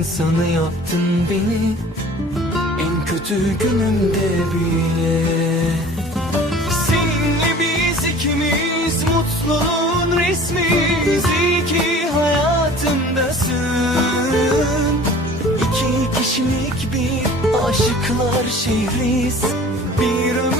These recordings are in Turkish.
insanı yaptın beni En kötü günümde bile. Seninle biz ikimiz mutluluğun resmiyiz İyi ki hayatımdasın İki kişilik bir aşıklar şehriz Bir ömür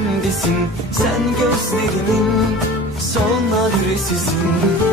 kalbimdesin Sen gözlerimin son adresisin